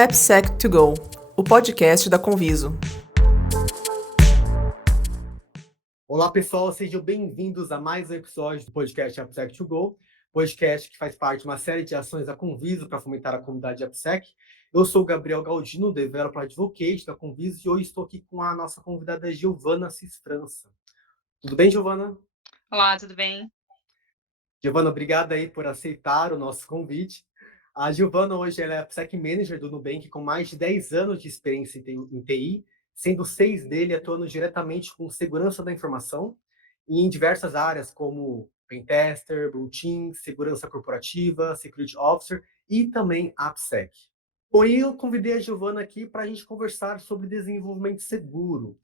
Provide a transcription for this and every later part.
AppSec2Go, o podcast da Conviso. Olá, pessoal, sejam bem-vindos a mais um episódio do podcast AppSec2Go, podcast que faz parte de uma série de ações da Conviso para fomentar a comunidade AppSec. Eu sou o Gabriel Galdino, Developer Advocate da Conviso, e hoje estou aqui com a nossa convidada Giovana Cisfrança. Tudo bem, Giovana? Olá, tudo bem? Giovana, obrigada aí por aceitar o nosso convite. A Giovana hoje ela é AppSec Manager do Nubank com mais de 10 anos de experiência em TI, sendo 6 dele atuando diretamente com segurança da informação e em diversas áreas como Pentester, Blue Team, segurança corporativa, Security Officer e também AppSec. Bom, e eu convidei a Giovana aqui para a gente conversar sobre desenvolvimento seguro.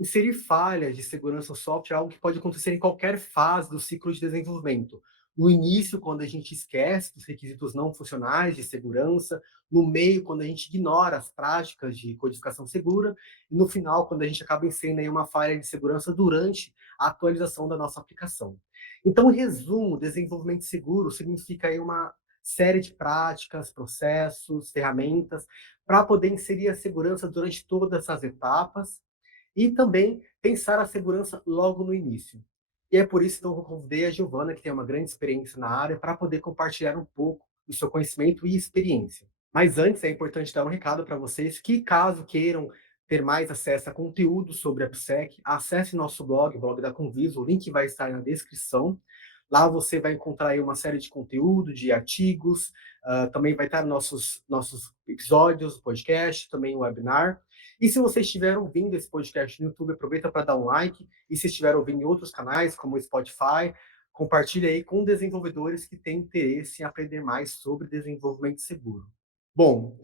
Inserir falhas de segurança no software é algo que pode acontecer em qualquer fase do ciclo de desenvolvimento. No início, quando a gente esquece dos requisitos não funcionais de segurança, no meio, quando a gente ignora as práticas de codificação segura, e no final, quando a gente acaba inserindo aí uma falha de segurança durante a atualização da nossa aplicação. Então, em resumo, desenvolvimento seguro significa aí uma série de práticas, processos, ferramentas, para poder inserir a segurança durante todas essas etapas, e também pensar a segurança logo no início. E é por isso que eu convidei a Giovana, que tem uma grande experiência na área, para poder compartilhar um pouco do seu conhecimento e experiência. Mas antes, é importante dar um recado para vocês que, caso queiram ter mais acesso a conteúdo sobre a AppSec, acesse nosso blog, o blog da Conviso, o link vai estar na descrição. Lá você vai encontrar aí uma série de conteúdo, de artigos, também vai estar nossos episódios, podcast, também o webinar. E se vocês estiverem ouvindo esse podcast no YouTube, aproveita para dar um like. E se estiver ouvindo em outros canais, como o Spotify, compartilhe aí com desenvolvedores que têm interesse em aprender mais sobre desenvolvimento seguro. Bom,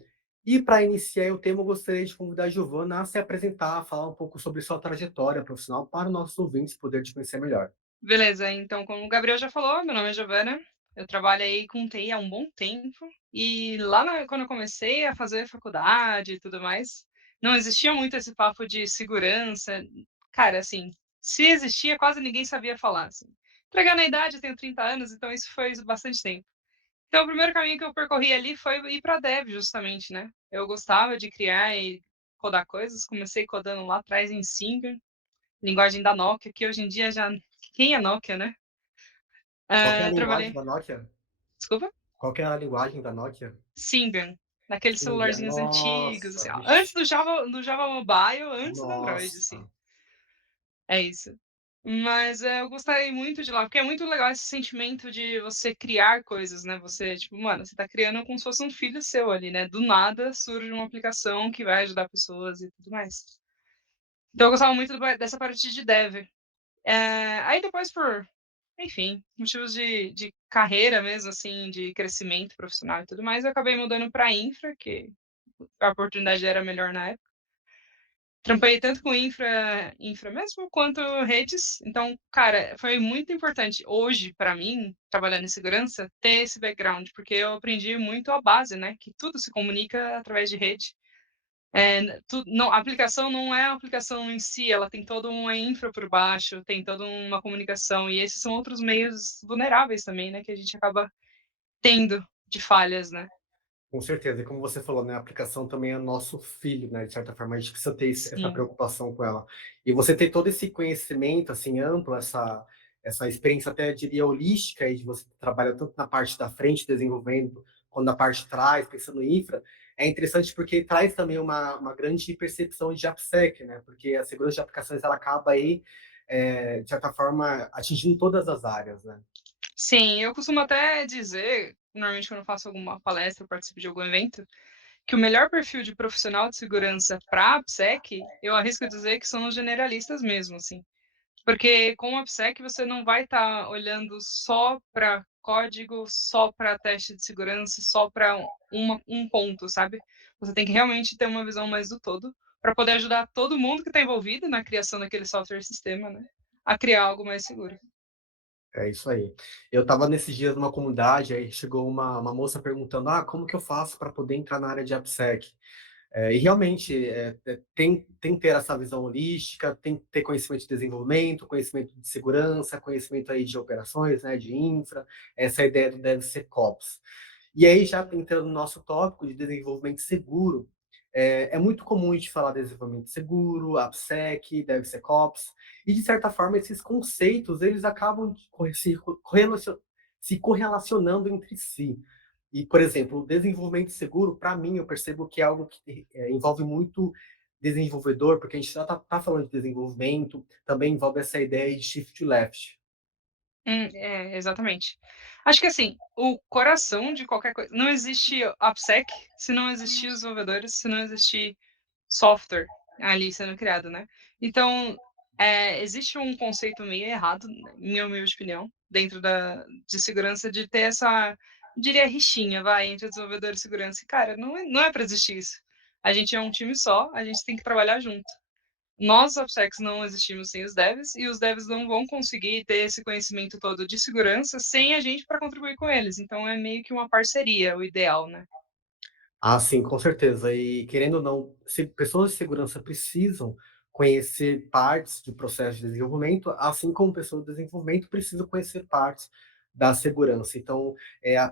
e para iniciar o tema, eu gostaria de convidar a Giovana a se apresentar, a falar um pouco sobre sua trajetória profissional para os nossos ouvintes poderem te conhecer melhor. Beleza, então, como o Gabriel já falou, meu nome é Giovana, eu trabalho aí com TI há um bom tempo, e quando eu comecei a fazer faculdade e tudo mais, não existia muito esse papo de segurança. Cara, assim, se existia, quase ninguém sabia falar, assim. Entregar na idade, eu tenho 30 anos, então isso foi bastante tempo. Então, o primeiro caminho que eu percorri ali foi ir para dev, justamente, né? Eu gostava de criar e codar coisas, comecei codando lá atrás em Symbian, linguagem da Nokia, que hoje em dia já... Quem é Nokia, né? Qual que é a linguagem Trabalhei... da Nokia? Desculpa? Qual que é a linguagem da Nokia? Symbian, naqueles Symbian. celularzinhos antigos, Nossa, assim, ó. Antes vixe. do Java Mobile, antes do Android, assim. Nossa. É isso. Mas eu gostei muito de lá, porque é muito legal esse sentimento de você criar coisas, né? Você, tipo, mano, você tá criando como se fosse um filho seu ali, né? Do nada surge uma aplicação que vai ajudar pessoas e tudo mais. Então eu gostava muito dessa parte de dev. Aí depois, enfim, motivos de carreira mesmo, assim, de crescimento profissional e tudo mais, eu acabei mudando para infra, que a oportunidade era melhor na época. Trampei tanto com infra mesmo, quanto redes. Então, cara, foi muito importante hoje para mim, trabalhando em segurança, ter esse background, porque eu aprendi muito a base, né? Que tudo se comunica através de rede. A aplicação não é a aplicação em si, ela tem toda uma infra por baixo, tem toda uma comunicação, e esses são outros meios vulneráveis também, né? Que a gente acaba tendo de falhas, né? Com certeza, e como você falou, né, a aplicação também é nosso filho, né, de certa forma, a gente precisa ter essa Sim. preocupação com ela. E você ter todo esse conhecimento, assim, amplo, essa experiência até, diria, holística, aí, de você trabalhar tanto na parte da frente, desenvolvendo, quanto na parte de trás, pensando em infra, é interessante porque traz também uma grande percepção de AppSec, né, porque a segurança de aplicações, ela acaba aí, de certa forma, atingindo todas as áreas, né. Sim, eu costumo até dizer, normalmente quando eu faço alguma palestra, eu participo de algum evento, que o melhor perfil de profissional de segurança para AppSec, eu arrisco dizer que são os generalistas mesmo, assim. Porque com o AppSec você não vai estar olhando só para código, só para teste de segurança, só para um ponto, sabe? Você tem que realmente ter uma visão mais do todo para poder ajudar todo mundo que está envolvido na criação daquele software sistema, né? A criar algo mais seguro. É isso aí. Eu estava nesses dias numa comunidade, aí chegou uma moça perguntando, como que eu faço para poder entrar na área de AppSec? E realmente tem que ter essa visão holística, tem que ter conhecimento de desenvolvimento, conhecimento de segurança, conhecimento aí de operações, né, de infra, essa ideia do DevSecOps. E aí, já entrando no nosso tópico de desenvolvimento seguro, é muito comum a gente falar de desenvolvimento seguro, AppSec, DevSecOps, e de certa forma esses conceitos eles acabam se correlacionando entre si. E, por exemplo, o desenvolvimento seguro, para mim, eu percebo que é algo que envolve muito desenvolvedor, porque a gente já está falando de desenvolvimento, também envolve essa ideia de shift left. Exatamente. Acho que assim, o coração de qualquer coisa não existe AppSec se não existir os desenvolvedores, se não existir software ali sendo criado, né. Então, existe um conceito meio errado, na minha humilde opinião, dentro de segurança, de ter essa, diria, rixinha, vai, entre desenvolvedor e segurança. E cara, não é pra existir isso. A gente é um time só, a gente tem que trabalhar junto. Nós, OPSECs, não existimos sem os devs, e os devs não vão conseguir ter esse conhecimento todo de segurança sem a gente para contribuir com eles. Então é meio que uma parceria, o ideal, né? Ah, sim, com certeza. E querendo ou não, se pessoas de segurança precisam conhecer partes do processo de desenvolvimento, assim como pessoas de desenvolvimento precisam conhecer partes da segurança. Então,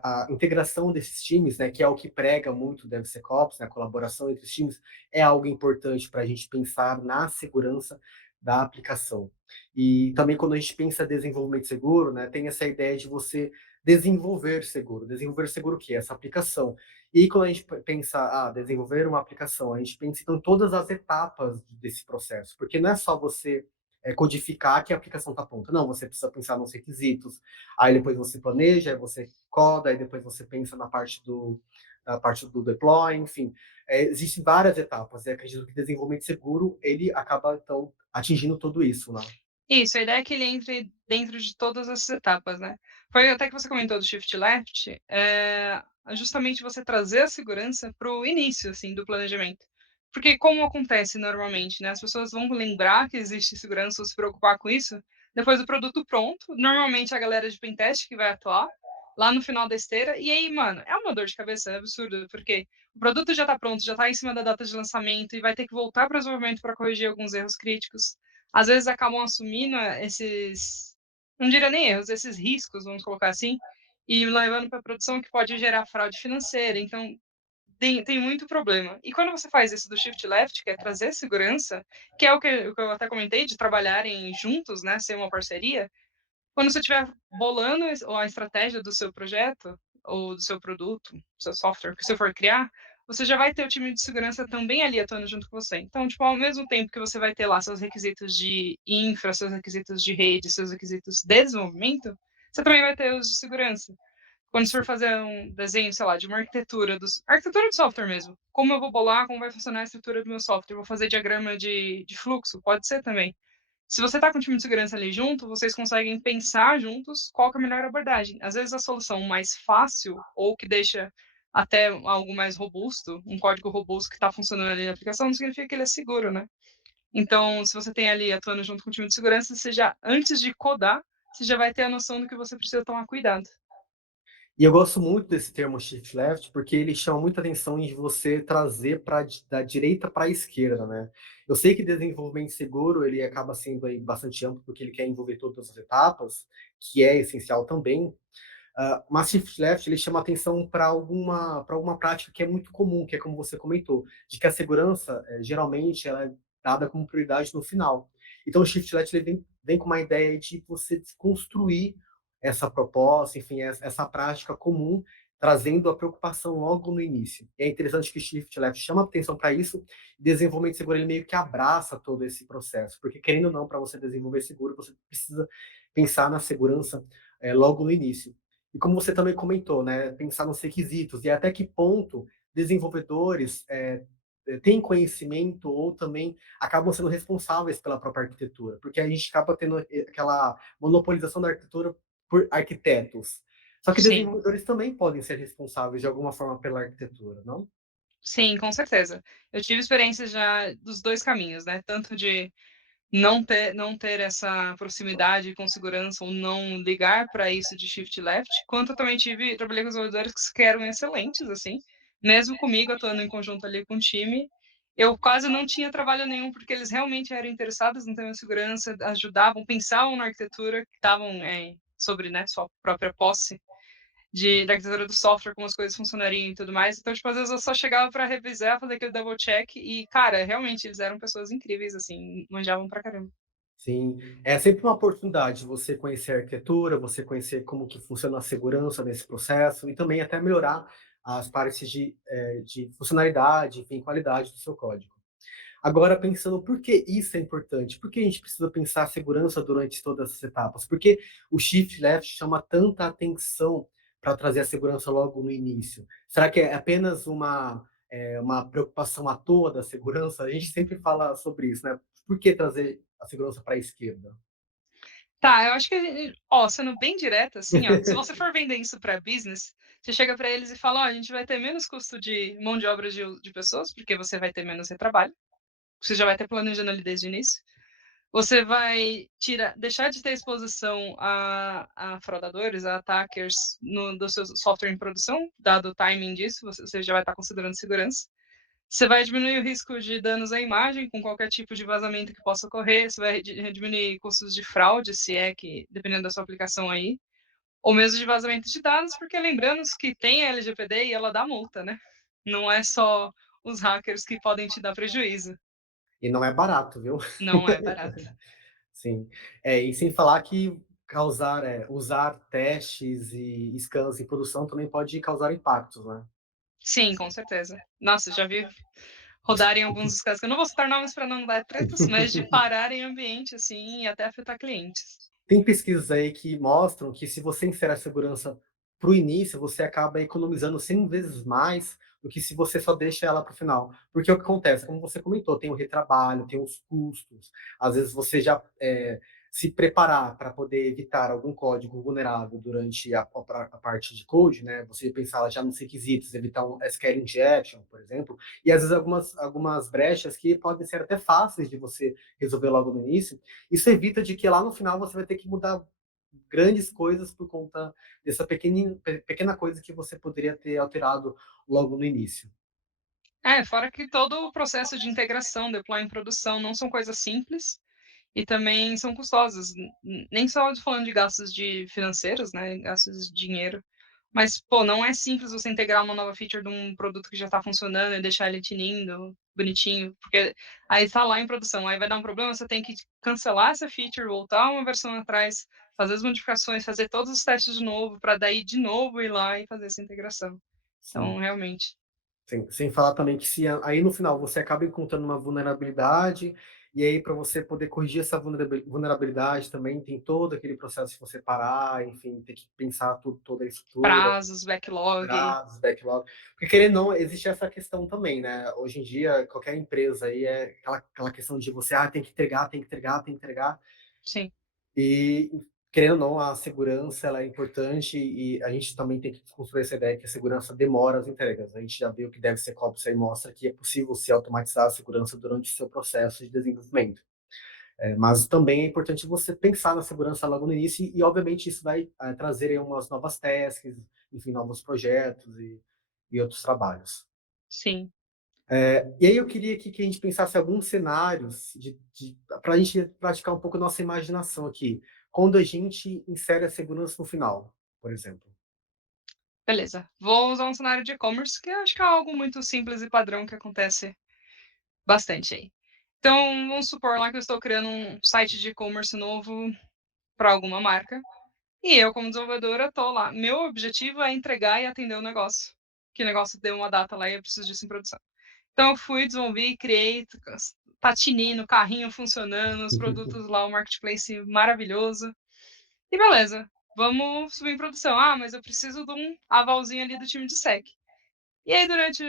a integração desses times, né, que é o que prega muito o DevSecOps, né, a colaboração entre os times, é algo importante para a gente pensar na segurança da aplicação. E também quando a gente pensa desenvolvimento seguro, né, tem essa ideia de você desenvolver seguro. Desenvolver seguro o quê? Essa aplicação. E quando a gente pensa, desenvolver uma aplicação, a gente pensa então, em todas as etapas desse processo, porque não é só você codificar que a aplicação está pronta. Não, você precisa pensar nos requisitos, aí depois você planeja, aí você coda, aí depois você pensa na parte do deploy, enfim. Existem várias etapas, e acredito que desenvolvimento seguro, ele acaba, então, atingindo tudo isso, né? Isso, a ideia é que ele entre dentro de todas essas etapas, né. Foi até que você comentou do shift left, justamente você trazer a segurança para o início, assim, do planejamento. Porque como acontece normalmente, né, as pessoas vão lembrar que existe segurança ou se preocupar com isso depois do produto pronto, normalmente a galera de pentest que vai atuar, lá no final da esteira, e aí, mano, é uma dor de cabeça absurda, porque o produto já está pronto, já está em cima da data de lançamento e vai ter que voltar para o desenvolvimento para corrigir alguns erros críticos. Às vezes acabam assumindo esses, não diria nem erros, esses riscos, vamos colocar assim, e levando para a produção que pode gerar fraude financeira. Então, tem muito problema. E quando você faz isso do shift left, que é trazer segurança, que é o que eu até comentei, de trabalharem juntos, né, ser uma parceria, quando você estiver bolando a estratégia do seu projeto, ou do seu produto, do seu software que você for criar, você já vai ter o time de segurança também ali atuando junto com você. Então, tipo, ao mesmo tempo que você vai ter lá seus requisitos de infra, seus requisitos de rede, seus requisitos de desenvolvimento, você também vai ter os de segurança. Quando você for fazer um desenho, sei lá, de uma arquitetura de software mesmo, como eu vou bolar, como vai funcionar a estrutura do meu software, vou fazer diagrama de fluxo, pode ser também. Se você está com o time de segurança ali junto, vocês conseguem pensar juntos qual que é a melhor abordagem. Às vezes a solução mais fácil, ou que deixa até algo mais robusto, um código robusto que está funcionando ali na aplicação, não significa que ele é seguro, né? Então, se você tem ali atuando junto com o time de segurança, você já, antes de codar, você já vai ter a noção do que você precisa tomar cuidado. E eu gosto muito desse termo shift left, porque ele chama muita atenção em você trazer da direita para a esquerda, né? Eu sei que desenvolvimento seguro ele acaba sendo aí bastante amplo, porque ele quer envolver todas as etapas, que é essencial também. Mas shift left ele chama atenção para alguma prática que é muito comum, que é como você comentou, de que a segurança geralmente ela é dada como prioridade no final. Então o shift left ele vem com uma ideia de você desconstruir essa proposta, enfim, essa prática comum, trazendo a preocupação logo no início. E é interessante que o Shift Left chama atenção para isso, e desenvolvimento seguro ele meio que abraça todo esse processo, porque querendo ou não, para você desenvolver seguro, você precisa pensar na segurança logo no início. E como você também comentou, né, pensar nos requisitos e até que ponto desenvolvedores têm conhecimento ou também acabam sendo responsáveis pela própria arquitetura, porque a gente acaba tendo aquela monopolização da arquitetura por arquitetos. Só que Sim, desenvolvedores também podem ser responsáveis de alguma forma pela arquitetura, não? sim, com certeza. Eu tive experiências já dos dois caminhos, né? Tanto de não ter essa proximidade com segurança ou não ligar para isso de shift left, quanto eu também trabalhei com desenvolvedores que eram excelentes, assim, mesmo comigo atuando em conjunto ali com o time, eu quase não tinha trabalho nenhum, porque eles realmente eram interessados no tema de segurança, ajudavam, pensavam na arquitetura, que estavam sobre, né, sua própria posse, da arquitetura do software, como as coisas funcionariam e tudo mais. Então, tipo, às vezes eu só chegava para revisar, fazer aquele double check e, cara, realmente eles eram pessoas incríveis, assim, manjavam pra caramba. Sim, é sempre uma oportunidade você conhecer a arquitetura, você conhecer como que funciona a segurança nesse processo e também até melhorar as partes de funcionalidade, enfim, qualidade do seu código. Agora, pensando por que isso é importante, por que a gente precisa pensar a segurança durante todas as etapas? Por que o Shift Left chama tanta atenção para trazer a segurança logo no início? Será que é apenas uma preocupação à toa da segurança? A gente sempre fala sobre isso, né? Por que trazer a segurança para a esquerda? Tá, eu acho que, ó, sendo bem direta, assim, ó, se você for vender isso para business, você chega para eles e fala: "Ó, a gente vai ter menos custo de mão de obra de pessoas, porque você vai ter menos retrabalho, você já vai ter planejando ali desde o início. Você vai deixar de ter exposição a fraudadores, a attackers do seu software em produção, dado o timing disso, você já vai estar considerando segurança. Você vai diminuir o risco de danos à imagem com qualquer tipo de vazamento que possa ocorrer, você vai diminuir custos de fraude, se é que, dependendo da sua aplicação aí, ou mesmo de vazamento de dados, porque lembrando que tem a LGPD e ela dá multa, né? Não é só os hackers que podem te dar prejuízo. E não é barato, viu? Não é barato. Sim. E sem falar que usar testes e scans em produção também pode causar impactos, né? Sim, com certeza. Nossa, já vi rodarem alguns dos casos, que eu não vou citar nomes para não dar tretas, mas de parar em ambiente, assim, e até afetar clientes. Tem pesquisas aí que mostram que se você insere a segurança para o início, você acaba economizando 100 vezes mais do que se você só deixa ela para o final. Porque o que acontece, como você comentou, tem o retrabalho, tem os custos, às vezes você já se preparar para poder evitar algum código vulnerável durante a parte de code, né? Você pensar já nos requisitos, evitar um SQL injection, por exemplo, e às vezes algumas brechas que podem ser até fáceis de você resolver logo no início, isso evita de que lá no final você vai ter que mudar grandes coisas por conta dessa pequena coisa que você poderia ter alterado logo no início. É, fora que todo o processo de integração, deploy em produção, não são coisas simples e também são custosas. Nem só falando de gastos de financeiros, né, gastos de dinheiro, mas, pô, não é simples você integrar uma nova feature de um produto que já está funcionando e deixar ele tinindo, bonitinho, porque aí está lá em produção, aí vai dar um problema, você tem que cancelar essa feature, voltar uma versão atrás, fazer as modificações, fazer todos os testes de novo, para daí de novo ir lá e fazer essa integração. Então, Sim. realmente. Sem falar também que se aí no final você acaba encontrando uma vulnerabilidade, e aí para você poder corrigir essa vulnerabilidade também tem todo aquele processo de você parar, enfim, ter que pensar tudo, toda a estrutura, Prazos, backlog. prazos, backlog. Porque querendo ou não, existe essa questão também, né? Hoje em dia, qualquer empresa aí é aquela questão de você, tem que entregar, tem que entregar, tem que entregar. Sim, E, querendo ou não, a segurança ela é importante e a gente também tem que construir essa ideia que a segurança demora as entregas. A gente já viu que deve ser COPS aí mostra que é possível se automatizar a segurança durante o seu processo de desenvolvimento. Mas também é importante você pensar na segurança logo no início e obviamente, isso vai trazer aí umas novas tasks, enfim, novos projetos e outros trabalhos. sim. E aí eu queria que a gente pensasse alguns cenários para a gente praticar um pouco a nossa imaginação aqui. Quando a gente insere a segurança no final, por exemplo. Beleza. Vou usar um cenário de e-commerce, que eu acho que é algo muito simples e padrão que acontece bastante aí. Então, vamos supor lá que eu estou criando um site de e-commerce novo para alguma marca. E eu, como desenvolvedora, estou lá. Meu objetivo é entregar e atender o negócio. Que o negócio deu uma data lá e eu preciso disso em produção. Então, eu fui, desenvolvi, criei, tá tinindo, carrinho funcionando, os produtos lá, o marketplace maravilhoso. E beleza, vamos subir em produção. Ah, mas eu preciso de um avalzinho ali do time de sec. E aí, durante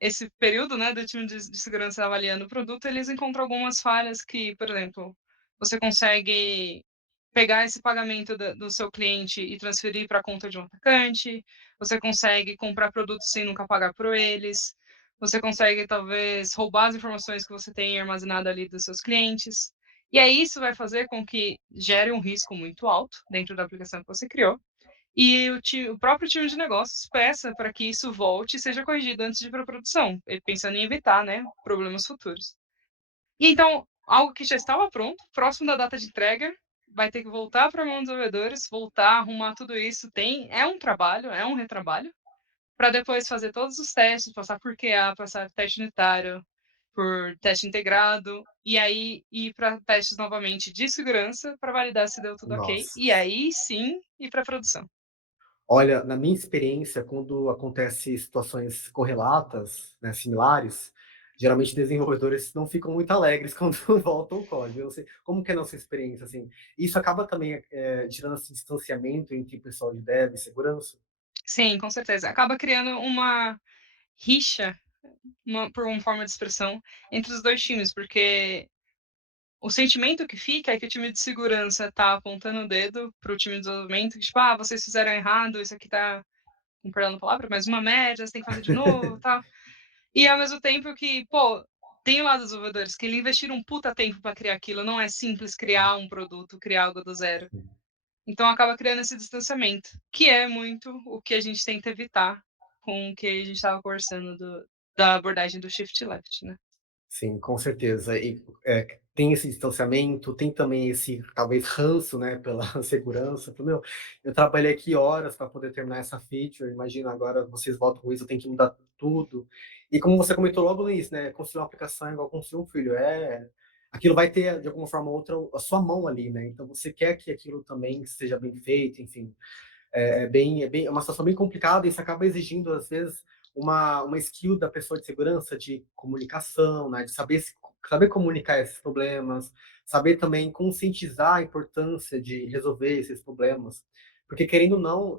esse período, né, do time de segurança avaliando o produto, eles encontram algumas falhas que, por exemplo, você consegue pegar esse pagamento do seu cliente e transferir para a conta de um atacante, você consegue comprar produtos sem nunca pagar por eles, você consegue, talvez, roubar as informações que você tem armazenado ali dos seus clientes. E aí isso vai fazer com que gere um risco muito alto dentro da aplicação que você criou, e o próprio time de negócios peça para que isso volte e seja corrigido antes de ir para a produção, pensando em evitar, né, problemas futuros. E então, algo que já estava pronto, próximo da data de entrega, vai ter que voltar para a mão dos desenvolvedores, voltar, arrumar tudo isso, é um trabalho, é um retrabalho, para depois fazer todos os testes, passar por QA, passar teste unitário, por teste integrado, e aí ir para testes novamente de segurança para validar se deu tudo ok, Nossa. e aí sim ir para produção. Olha, na minha experiência, quando acontece situações correlatas, né, similares, geralmente desenvolvedores não ficam muito alegres quando voltam o código. Eu não sei como que é a nossa experiência, assim. Isso acaba também gerando esse distanciamento entre o pessoal de dev e segurança? Sim, com certeza. Acaba criando uma rixa, por uma forma de expressão, entre os 2 times, porque o sentimento que fica é que o time de segurança tá apontando o dedo para o time de desenvolvimento, tipo: "Ah, vocês fizeram errado, isso aqui tá", com perdão da palavra, mas uma média, você tem que fazer de novo, tal. E ao mesmo tempo que, pô, tem o lado dos desenvolvedores que eles investiram um puta tempo para criar aquilo, não é simples criar um produto, criar algo do zero. Então acaba criando esse distanciamento, que é muito o que a gente tenta evitar com o que a gente estava conversando da abordagem do shift left, né. Sim, com certeza. E, tem esse distanciamento, tem também esse, talvez, ranço, né, pela segurança. Falo: "Meu, eu trabalhei aqui horas para poder terminar essa feature, imagina agora vocês voltam com isso, eu tenho que mudar tudo". E como você comentou logo no início, né, construir uma aplicação é igual construir um filho, aquilo vai ter, de alguma forma ou outra, a sua mão ali, né, então você quer que aquilo também esteja bem feito, enfim. É uma situação bem complicada e isso acaba exigindo, às vezes, uma skill da pessoa de segurança, de comunicação, né, de saber comunicar esses problemas, saber também conscientizar a importância de resolver esses problemas. Porque, querendo ou não,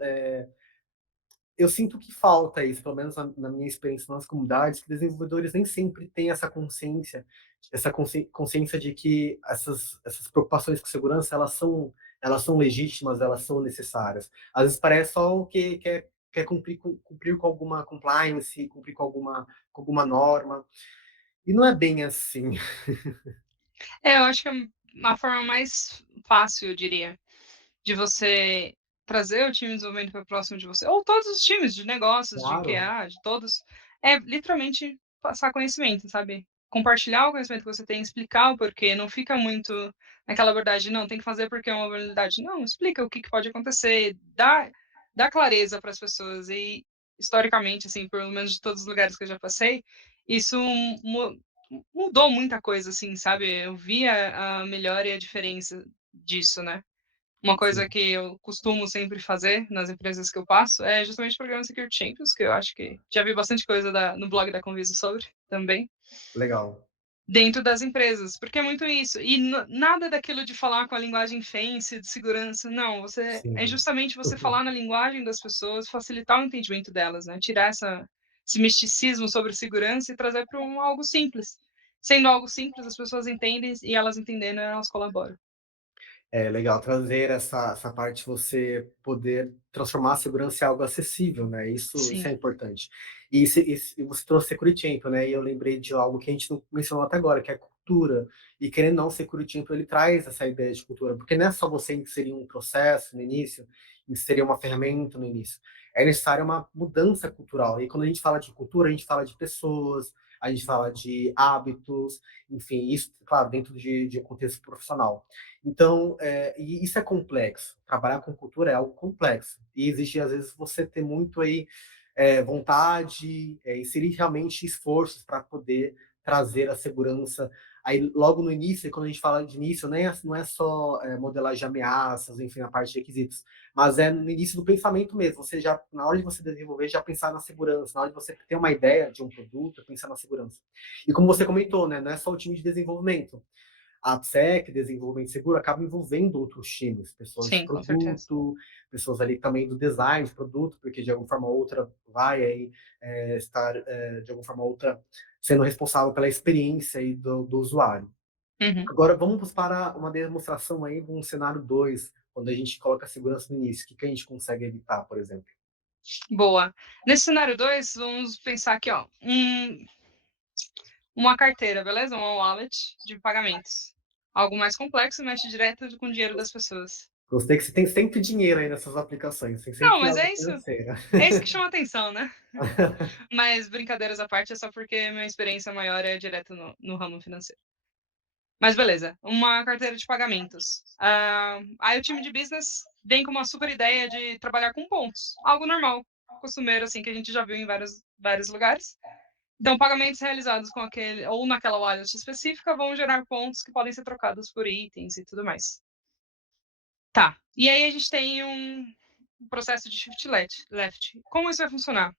eu sinto que falta isso, pelo menos na minha experiência nas comunidades, que desenvolvedores nem sempre têm essa consciência de que essas preocupações com segurança, elas são legítimas, elas são necessárias. Às vezes parece só o que quer cumprir com alguma compliance, cumprir com alguma norma, e não é bem assim. É, eu acho que é uma forma mais fácil, eu diria, de você trazer o time de desenvolvimento para próximo de você, ou todos os times de negócios, de Claro, QA, de todos, é literalmente passar conhecimento, sabe. Compartilhar o conhecimento que você tem, explicar o porquê, não fica muito naquela abordagem: "Não, tem que fazer porque é uma vulnerabilidade". Não, explica o que que pode acontecer, dá clareza para as pessoas e, historicamente, assim, pelo menos de todos os lugares que eu já passei, isso mu mudou muita coisa, assim, sabe. Eu via a melhora e a diferença disso, né. Uma coisa sim, que eu costumo sempre fazer nas empresas que eu passo é justamente o programa Security Champions, que eu acho que já vi bastante coisa no blog da Conviso sobre, também, legal. dentro das empresas, porque é muito isso. E nada daquilo de falar com a linguagem fancy de segurança, não, é Sim. justamente você falar na linguagem das pessoas, facilitar o entendimento delas, né, tirar esse misticismo sobre segurança e trazer para algo simples. Sendo algo simples, as pessoas entendem e elas entendendo, elas colaboram. É legal trazer essa parte de você poder transformar a segurança em algo acessível, né, isso Sim. é importante. E você trouxe Security Champion, né, e eu lembrei de algo que a gente não mencionou até agora, que é cultura. E querendo ou não, o Security Champion ele traz essa ideia de cultura, porque não é só você inserir um processo no início, inserir uma ferramenta no início, é necessária uma mudança cultural. E quando a gente fala de cultura, a gente fala de pessoas, a gente fala de hábitos, enfim, isso, claro, dentro de um contexto profissional. Então, e isso é complexo. Trabalhar com cultura é algo complexo. E exige, às vezes, você ter muito aí vontade, inserir realmente esforços para poder trazer a segurança. Aí, logo no início, quando a gente fala de início, não é só modelagem de ameaças, enfim, a parte de requisitos, mas é no início do pensamento mesmo. Você já, na hora de você desenvolver, já pensar na segurança, na hora de você ter uma ideia de um produto, pensar na segurança. E como você comentou, né, não é só o time de desenvolvimento, a AppSec, desenvolvimento seguro, acaba envolvendo outros times, pessoas de Sim, com certeza. produto, pessoas ali também do design de produto, porque de alguma forma ou outra vai aí estar, de alguma forma ou outra, sendo responsável pela experiência aí do usuário. Uhum. Agora vamos para uma demonstração aí de um cenário 2, quando a gente coloca a segurança no início, o que que a gente consegue evitar, por exemplo? Boa. Nesse cenário 2, vamos pensar aqui, ó, uma carteira, beleza? Uma wallet de pagamentos. Algo mais complexo, mexe direto com o dinheiro das pessoas. Gostei que você tem sempre dinheiro aí nessas aplicações, tem Não, sempre mas algo financeiro. é isso que chama atenção, né. Mas brincadeiras à parte, é só porque minha experiência maior é direto no ramo financeiro. Mas beleza, uma carteira de pagamentos. Aí o time de business vem com uma super ideia de trabalhar com pontos, algo normal, costumeiro, assim, que a gente já viu em vários lugares. Então, pagamentos realizados com aquele ou naquela wallet específica vão gerar pontos que podem ser trocados por itens e tudo mais. Tá, e aí a gente tem um processo de shift left. Como isso vai funcionar?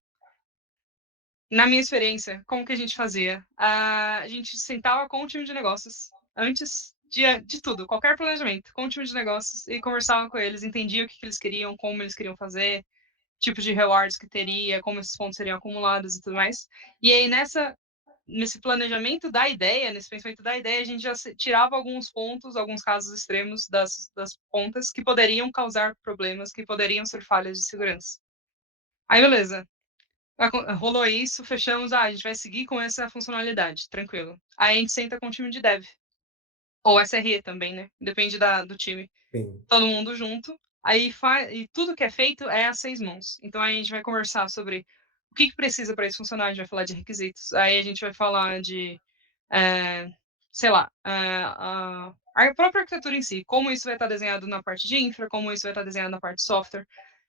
Na minha experiência, como que a gente fazia? A gente sentava com o time de negócios antes de tudo, qualquer planejamento, com o time de negócios e conversava com eles, entendia o que eles queriam, como eles queriam fazer, tipo de rewards que teria, como esses pontos seriam acumulados e tudo mais. E aí nesse planejamento da ideia, nesse pensamento da ideia, a gente já tirava alguns pontos, alguns casos extremos das pontas que poderiam causar problemas, que poderiam ser falhas de segurança. Aí beleza, rolou isso, fechamos, a gente vai seguir com essa funcionalidade, tranquilo. Aí a gente senta com o time de dev, ou SRE também, né? Depende do time. Sim. Todo mundo junto, aí e tudo que é feito é a 6 mãos. Então aí a gente vai conversar sobre o que precisa para isso funcionar, a gente vai falar de requisitos, aí a gente vai falar de, sei lá, a própria arquitetura em si, como isso vai estar desenhado na parte de infra, como isso vai estar desenhado na parte de software.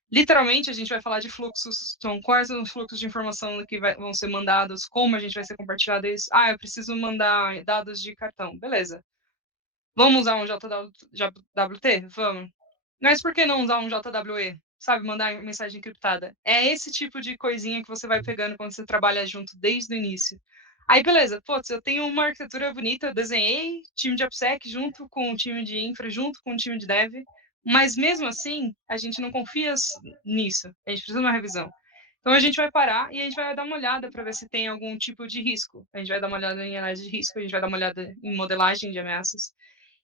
Literalmente, a gente vai falar de fluxos, são quais são os fluxos de informação que vão ser mandados, como a gente vai ser compartilhado isso. Eu preciso mandar dados de cartão. Beleza. Vamos usar um JWT? Vamos. Mas por que não usar um JWE? Sabe, mandar mensagem encriptada. É esse tipo de coisinha que você vai pegando quando você trabalha junto desde o início. Aí, beleza, putz, eu tenho uma arquitetura bonita, eu desenhei, time de AppSec junto com o time de infra, junto com o time de dev, mas mesmo assim, a gente não confia nisso, a gente precisa de uma revisão. Então a gente vai parar e a gente vai dar uma olhada para ver se tem algum tipo de risco. A gente vai dar uma olhada em análise de risco, a gente vai dar uma olhada em modelagem de ameaças.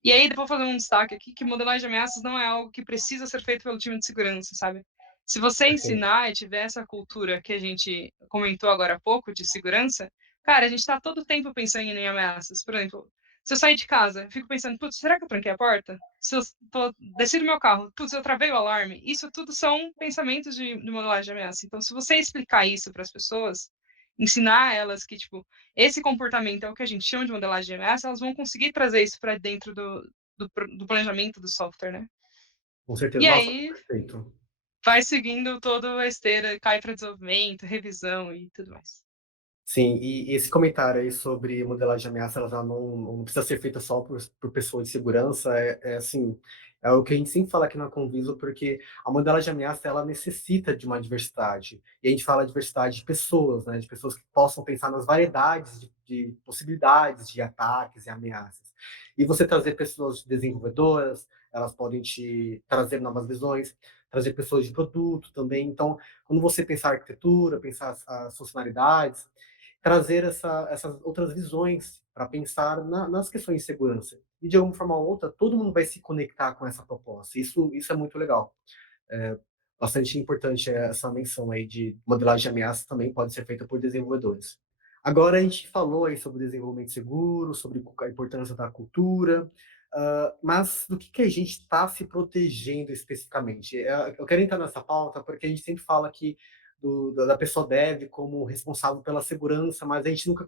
E aí, vou fazer um destaque aqui, que modelagem de ameaças não é algo que precisa ser feito pelo time de segurança, sabe? Se você Perfeito. ensinar e tiver essa cultura que a gente comentou agora há pouco, de segurança, cara, a gente está todo tempo pensando em ameaças. Por exemplo, se eu sair de casa, fico pensando, putz, será que eu tranquei a porta? Se eu desci do meu carro, putz, eu travei o alarme. Isso tudo são pensamentos de modelagem de ameaça. Então, se você explicar isso para as pessoas, ensinar elas que, tipo, esse comportamento é o que a gente chama de modelagem de ameaça, elas vão conseguir trazer isso para dentro do planejamento do software, né? Com certeza. E Nossa, aí perfeito. vai seguindo toda a esteira, cai para desenvolvimento, revisão e tudo mais. Sim, e esse comentário aí sobre modelagem de ameaça, ela já não precisa ser feita só por pessoas de segurança, assim, é o que a gente sempre fala aqui na Conviso, porque a modelagem de ameaça, ela necessita de uma diversidade, e a gente fala diversidade de pessoas, né, de pessoas que possam pensar nas variedades de possibilidades de ataques e ameaças. E você trazer pessoas desenvolvedoras, elas podem te trazer novas visões, trazer pessoas de produto também, então, quando você pensar arquitetura, pensar as funcionalidades, trazer essas outras visões para pensar nas questões de segurança. E de alguma forma ou outra, todo mundo vai se conectar com essa proposta. Isso é muito legal. É bastante importante essa menção aí de modelagem de ameaça também pode ser feita por desenvolvedores. Agora a gente falou aí sobre desenvolvimento seguro, sobre a importância da cultura, mas do que a gente está se protegendo especificamente? Eu quero entrar nessa pauta porque a gente sempre fala que da pessoa dev como responsável pela segurança, mas a gente nunca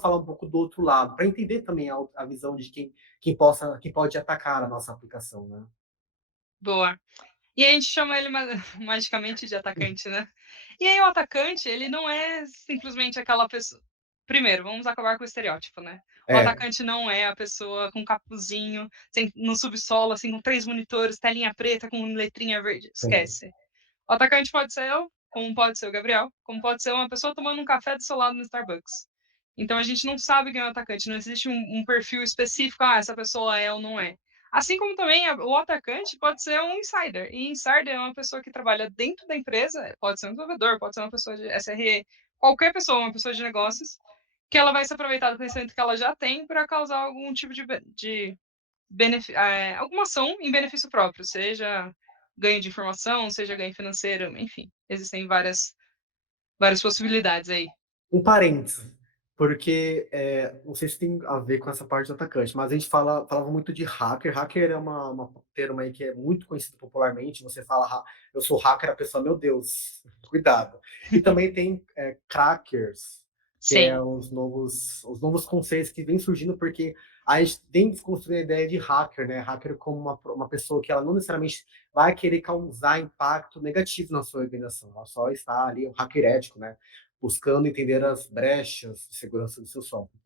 fala um pouco do outro lado, para entender também a visão de quem pode atacar a nossa aplicação, né? Boa. E a gente chama ele magicamente de atacante, né? E aí o atacante, ele não é simplesmente aquela pessoa. Primeiro, vamos acabar com o estereótipo, né? O É, atacante não é a pessoa com capuzinho, no subsolo, assim, com 3 monitores, telinha preta, com letrinha verde. sim. Esquece. O atacante pode ser eu, como pode ser o Gabriel, como pode ser uma pessoa tomando um café do seu lado no Starbucks. Então a gente não sabe quem é o atacante, não existe um perfil específico, essa pessoa é ou não é. Assim como também o atacante pode ser um insider. E insider é uma pessoa que trabalha dentro da empresa, pode ser um desenvolvedor, pode ser uma pessoa de SRE, qualquer pessoa, uma pessoa de negócios, que ela vai se aproveitar do conhecimento que ela já tem para causar algum tipo de alguma ação em benefício próprio, seja ganho de informação, seja ganho financeiro, enfim, existem várias possibilidades aí. Um parênteses, porque não sei se tem a ver com essa parte do atacante, mas a gente falava muito de hacker. Hacker é uma termo aí que é muito conhecido popularmente. Você fala, eu sou hacker, a pessoa, meu Deus, cuidado. E também tem crackers. que é Sim. os novos conceitos que vêm surgindo, porque a gente vem desconstruindo a ideia de hacker, né? Hacker como uma pessoa que ela não necessariamente vai querer causar impacto negativo na sua organização, ela só está ali, um hacker ético, né? Buscando entender as brechas de segurança do seu software.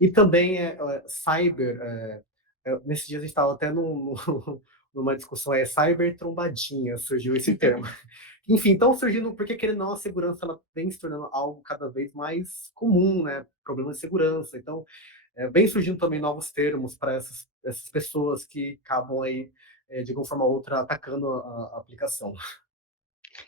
E também cyber. Nesses dias a gente estava até numa discussão, cyber trombadinha, surgiu esse termo. Enfim, então surgindo, porque querendo ou não, a segurança ela vem se tornando algo cada vez mais comum, né? Problemas de segurança. Então, vem surgindo também novos termos para essas pessoas que acabam aí, de alguma forma ou outra, atacando a aplicação.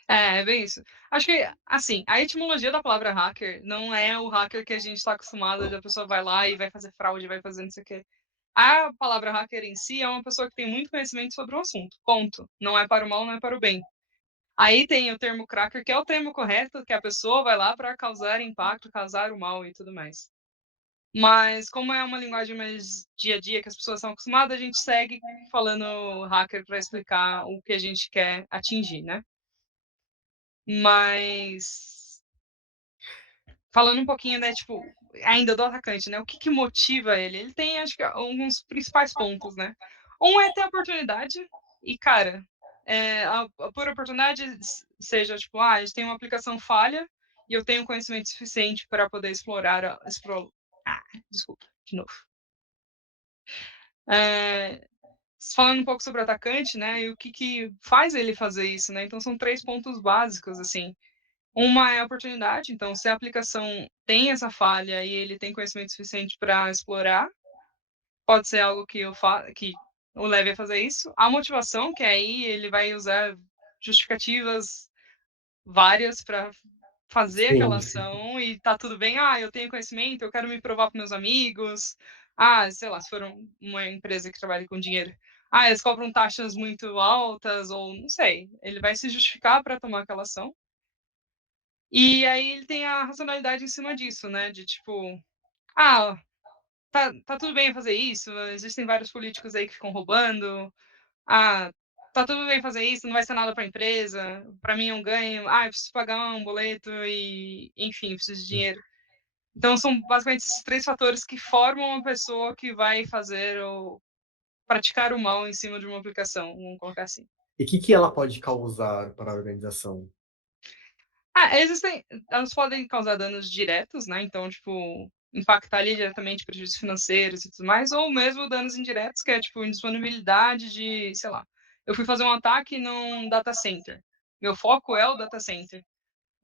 É, é bem isso. Acho que, assim, a etimologia da palavra hacker não é o hacker que a gente está acostumado, de a pessoa vai lá e vai fazer fraude, vai fazer não sei o quê. A palavra hacker em si é uma pessoa que tem muito conhecimento sobre um assunto, ponto. Não é para o mal, não é para o bem. Aí tem o termo cracker, que é o termo correto, que a pessoa vai lá para causar impacto, causar o mal e tudo mais. Mas como é uma linguagem mais dia a dia que as pessoas estão acostumadas, a gente segue falando hacker para explicar o que a gente quer atingir, né? Mas falando um pouquinho, né, tipo, ainda do atacante, né? O que que motiva ele? Ele tem, acho que, alguns principais pontos, né? Um é ter oportunidade e, cara, por oportunidade, seja tipo, a gente tem uma aplicação falha e eu tenho conhecimento suficiente para poder explorar, desculpa, de novo. É, falando um pouco sobre o atacante, né? E o que que faz ele fazer isso, né? Então são três pontos básicos, assim. Uma é a oportunidade, então se a aplicação tem essa falha e ele tem conhecimento suficiente para explorar, pode ser algo que o leve a fazer isso. A motivação, que aí ele vai usar justificativas várias para fazer aquela Sim. ação e tá tudo bem. Eu tenho conhecimento, eu quero me provar para meus amigos. Sei lá, se for uma empresa que trabalha com dinheiro. Eles cobram taxas muito altas ou não sei. Ele vai se justificar para tomar aquela ação. E aí ele tem a racionalidade em cima disso, né, de tipo: "Ah, tá tudo bem fazer isso, existem vários políticos aí que ficam roubando. Ah, tá tudo bem fazer isso, não vai ser nada pra empresa, pra mim é um ganho. Eu preciso pagar um boleto e, enfim, preciso de dinheiro". Então são basicamente esses 3 fatores que formam uma pessoa que vai fazer ou praticar o mal em cima de uma aplicação, vamos colocar assim. E o que ela pode causar para a organização? Elas podem causar danos diretos, né, então, tipo, impactar ali diretamente prejuízos financeiros e tudo mais, ou mesmo danos indiretos, que é, tipo, indisponibilidade de, sei lá, eu fui fazer um ataque num data center, meu foco é o data center,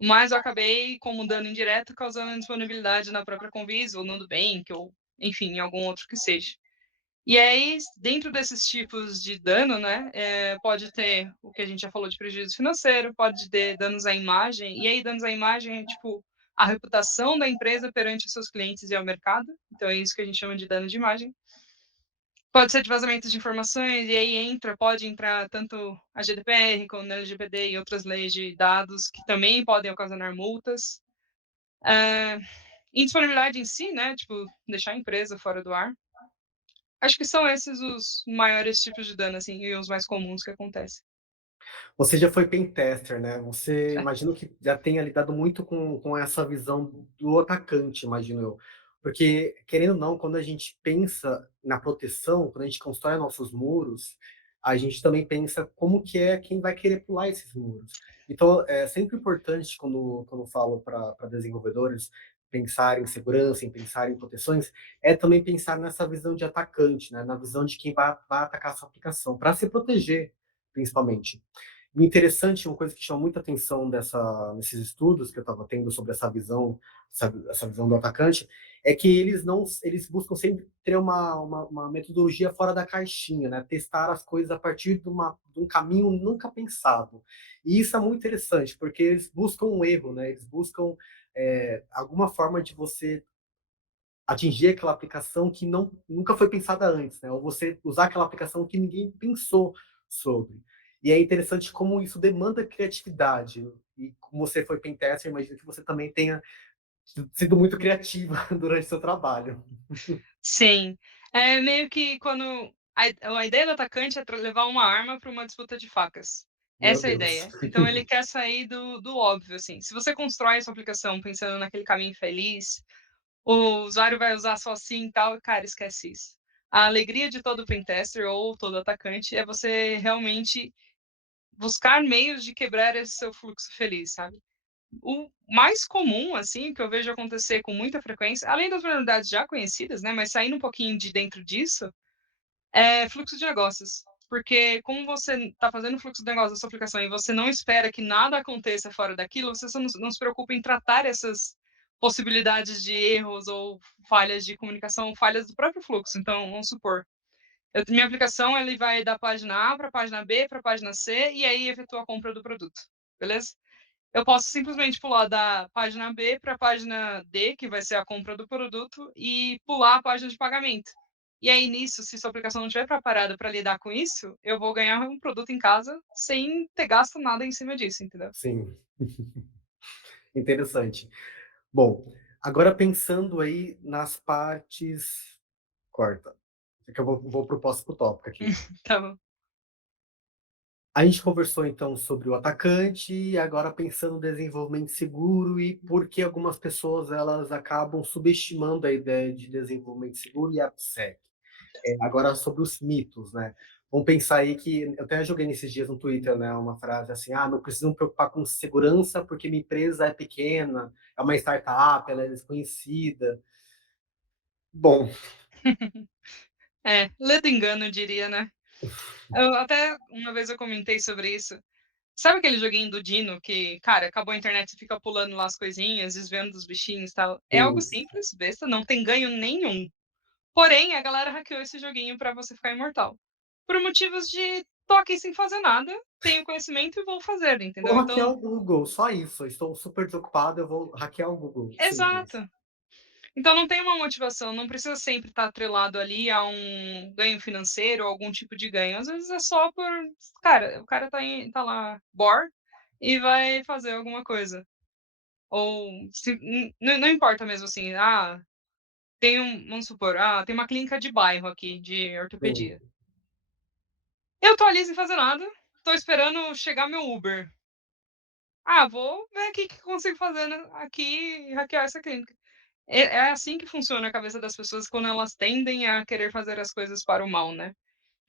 mas eu acabei, como dano indireto, causando indisponibilidade na própria Convis ou no Nubank ou, enfim, em algum outro que seja. E aí, dentro desses tipos de dano, né, pode ter o que a gente já falou de prejuízo financeiro, pode ter danos à imagem, e aí danos à imagem é tipo a reputação da empresa perante os seus clientes e ao mercado, então é isso que a gente chama de dano de imagem. Pode ser de vazamento de informações, e aí pode entrar tanto a GDPR como a LGPD e outras leis de dados que também podem ocasionar multas. Uh, Indisponibilidade em si, né, tipo, deixar a empresa fora do ar. Acho que são esses os maiores tipos de dano, assim, e os mais comuns que acontecem. Você já foi pentester, né? Você É. imagino que já tenha lidado muito com essa visão do atacante, imagino eu. Porque, querendo ou não, quando a gente pensa na proteção, quando a gente constrói nossos muros, a gente também pensa como que é quem vai querer pular esses muros. Então, é sempre importante, quando eu falo para desenvolvedores pensar em segurança, em pensar em proteções, é também pensar nessa visão de atacante, né? Na visão de quem vai atacar a sua aplicação, para se proteger, principalmente. O interessante, uma coisa que chama muita atenção nesses estudos que eu estava tendo sobre essa visão do atacante, é que eles buscam sempre ter uma metodologia fora da caixinha, né? Testar as coisas a partir de um caminho nunca pensado. E isso é muito interessante, porque eles buscam um erro, né? Eles buscam alguma forma de você atingir aquela aplicação que nunca foi pensada antes, né? Ou você usar aquela aplicação que ninguém pensou sobre. E é interessante como isso demanda criatividade. E como você foi pentester, imagino que você também tenha sido muito criativa durante seu trabalho. Sim. É meio que quando a ideia do atacante é levar uma arma para uma disputa de facas. Meu Essa é a Deus. ideia. Então ele quer sair do óbvio, assim. Se você constrói a sua aplicação pensando naquele caminho feliz, o usuário vai usar só assim e tal, cara, esquece isso. A alegria de todo pentester ou todo atacante é você realmente buscar meios de quebrar esse seu fluxo feliz, sabe? O mais comum, assim, que eu vejo acontecer com muita frequência, além das vulnerabilidades já conhecidas, né, mas saindo um pouquinho de dentro disso, é fluxo de negócios. Porque como você está fazendo o fluxo de negócios da sua aplicação e você não espera que nada aconteça fora daquilo, você só não se preocupa em tratar essas possibilidades de erros ou falhas de comunicação, falhas do próprio fluxo. Então, vamos supor, minha aplicação ele vai da página A para a página B para a página C e aí efetua a compra do produto, beleza? Eu posso simplesmente pular da página B para a página D, que vai ser a compra do produto, e pular a página de pagamento. E aí, nisso, se sua aplicação não estiver preparada para lidar com isso, eu vou ganhar um produto em casa sem ter gasto nada em cima disso, entendeu? Sim, interessante. Bom, agora pensando aí nas partes. Corta. É que eu vou pro próximo tópico aqui. Tá bom. A gente conversou então sobre o atacante, e agora pensando no desenvolvimento seguro e por que algumas pessoas elas acabam subestimando a ideia de desenvolvimento seguro e AppSec. Agora sobre os mitos, né? Vamos pensar aí que eu até joguei nesses dias no Twitter, né, uma frase assim: ah, não preciso me preocupar com segurança porque minha empresa é pequena, é uma startup, ela é desconhecida. Bom, É, ledo engano, eu diria, né? Eu até uma vez eu comentei sobre isso. Sabe aquele joguinho do Dino que, cara, acabou a internet e fica pulando lá as coisinhas, desviando dos bichinhos e tal? É algo sim. simples, besta, não tem ganho nenhum. Porém, a galera hackeou esse joguinho pra você ficar imortal. Por motivos de tô aqui sem fazer nada, tenho conhecimento e vou fazer, Vou entendeu? hackear Então, o Google, só isso. Eu estou super desocupado, eu vou hackear o Google. Simples. exato. Então não tem uma motivação, não precisa sempre estar atrelado ali a um ganho financeiro ou algum tipo de ganho. Às vezes é só por, cara, o cara tá lá bored e vai fazer alguma coisa. Ou não importa mesmo assim, vamos supor, tem uma clínica de bairro aqui de Sim. ortopedia. Eu tô ali sem fazer nada, tô esperando chegar meu Uber. Vou ver aqui o que eu consigo fazer, né, aqui e hackear essa clínica. É assim que funciona a cabeça das pessoas quando elas tendem a querer fazer as coisas para o mal, né.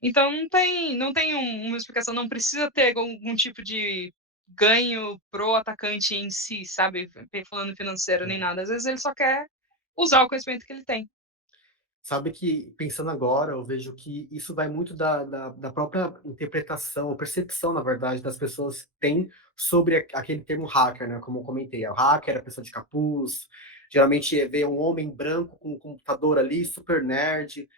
Então não tem uma explicação, não precisa ter algum tipo de ganho pro atacante em si, sabe, falando financeiro nem nada. Às vezes ele só quer usar o conhecimento que ele tem. Sabe que, pensando agora, eu vejo que isso vai muito da própria interpretação, percepção, na verdade, das pessoas têm sobre aquele termo hacker, né? Como eu comentei, o hacker é a pessoa de capuz, geralmente vê um homem branco com um computador ali, super nerd,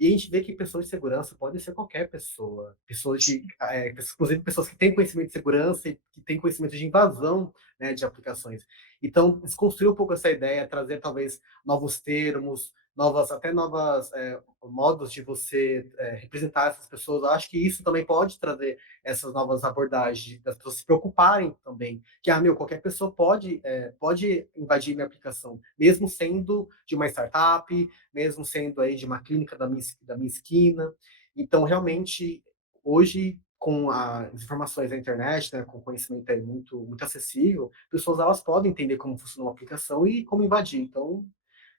e a gente vê que pessoas de segurança podem ser qualquer pessoa, inclusive pessoas que têm conhecimento de segurança e que têm conhecimento de invasão, né, de aplicações. Então, desconstruir um pouco essa ideia, trazer talvez novos termos, novas modos de você representar essas pessoas. Eu acho que isso também pode trazer essas novas abordagens, das pessoas se preocuparem também, que, qualquer pessoa pode invadir minha aplicação, mesmo sendo de uma startup, mesmo sendo aí de uma clínica da minha esquina. Então, realmente, hoje, com as informações da internet, né, com o conhecimento aí muito acessível, pessoas elas podem entender como funciona uma aplicação e como invadir. Então,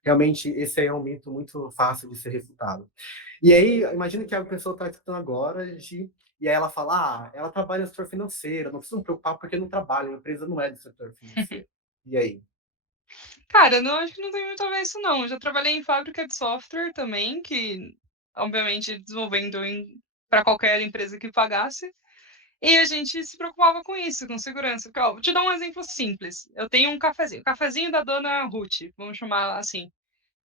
realmente, esse aí é um mito muito fácil de ser refutado. E aí, imagina que a pessoa está escutando agora, e aí ela fala: ela trabalha no setor financeiro, não precisa me preocupar porque não trabalha, a empresa não é do setor financeiro. E aí? Cara, não, acho que não tem muito a ver isso não. Eu já trabalhei em fábrica de software também, que obviamente desenvolvendo para qualquer empresa que pagasse. E a gente se preocupava com isso, com segurança. Porque, ó, vou te dar um exemplo simples. Eu tenho um cafezinho, o cafezinho da dona Ruth, vamos chamar assim.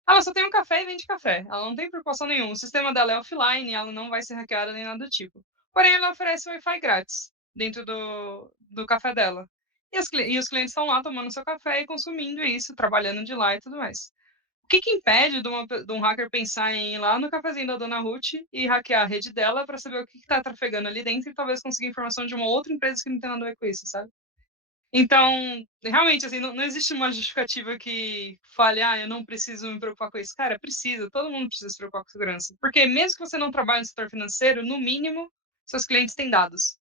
Ela só tem um café e vende café. Ela não tem preocupação nenhuma. O sistema dela é offline, ela não vai ser hackeada nem nada do tipo. Porém, ela oferece Wi-Fi grátis dentro do café dela. E os clientes estão lá tomando seu café e consumindo isso, trabalhando de lá e tudo mais. O que impede de um hacker pensar em ir lá no cafezinho da dona Ruth e hackear a rede dela para saber o que está trafegando ali dentro e talvez conseguir informação de uma outra empresa que não tem nada a ver com isso, sabe? Então, realmente, assim, não existe uma justificativa que fale, eu não preciso me preocupar com isso. Cara, precisa, todo mundo precisa se preocupar com segurança. Porque mesmo que você não trabalhe no setor financeiro, no mínimo, seus clientes têm dados.